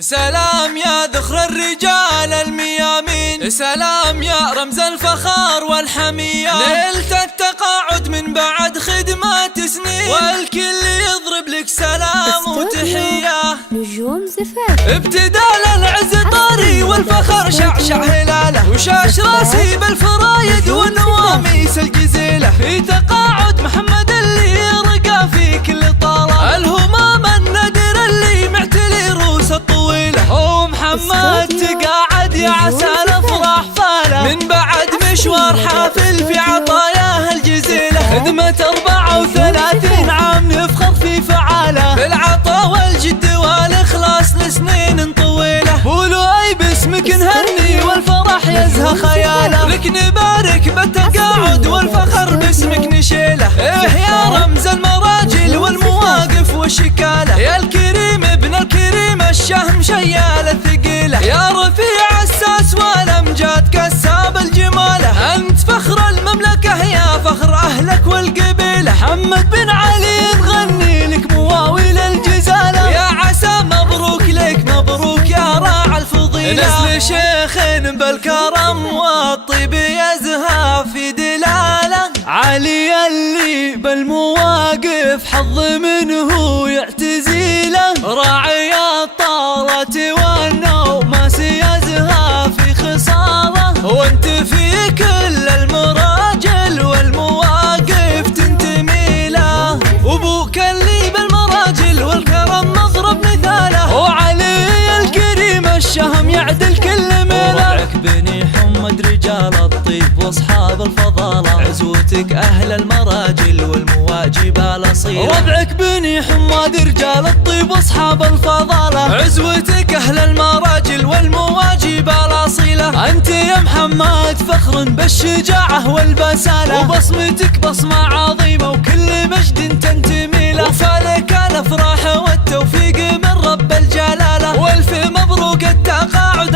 سلام يا ذخر الرجال الميامين، سلام يا رمز الفخار والحمية، نلت التقاعد من بعد خدمات سنين، والكل يضرب لك سلام وتحية. نجوم زفاف ابتدال العز طاري والفخر شعشع هلاله، وشاش راسي بالفرايد والنواميس الجزيلة، في تقاعد محمد اللي رقى في كل طالة، الهمام النادر اللي معتلي روس الطويلة، ومحمد تقاعد يا عسى الافراح فاله، من بعد مشوار حافل في عطاياه الجزيلة، خدمة 34 عام نفخر في فعاله، بالعطا والجد والاخلاص لسنين طويلة، بولوي باسمك نهني والفرح يزهى خياله، لك نبارك بالتقاعد والفخر باسمك نشيله، ايه يا رمز المراجل والمواقف والشكاله، يا الكريم ابن الكريم الشهم شيال الثقيله، يا رفيع الساس والامجاد كساب الجماله، انت فخر المملكه يا فخر اهلك والقبيله، محمد بن علي نغني لك مواويل الجزاله، يا عسى مبروك لك مبروك يا راعي الفضيله، نسل شيخ بالكرم والطيب يزهى في دلاله، علي اللي بالمواقف حظ منه يعتزيله، راعي الطارة والنوماس يزهى في خصاله، وانت في كل المراجل والمواقف تنتمي له، وابوك اللي بالمراجل والكرم مضرب مثاله، وعلي الكريم الشهم يعدل كل ميله، وربعك بني حمد رجال الطيب واصحاب الفضاله، عزوتك اهل المراجل والمواجب الاصيله، ربعك بني حماد رجال الطيب واصحاب الفضاله، عزوتك اهل المراجل والمواجب الاصيله، انت يا محمد فخر بالشجاعه والبساله، وبصمتك بصمه عظيمه وكل مجد تنتمي له، وفالك الافراح والتوفيق من رب الجلاله، والف مبروك التقاعد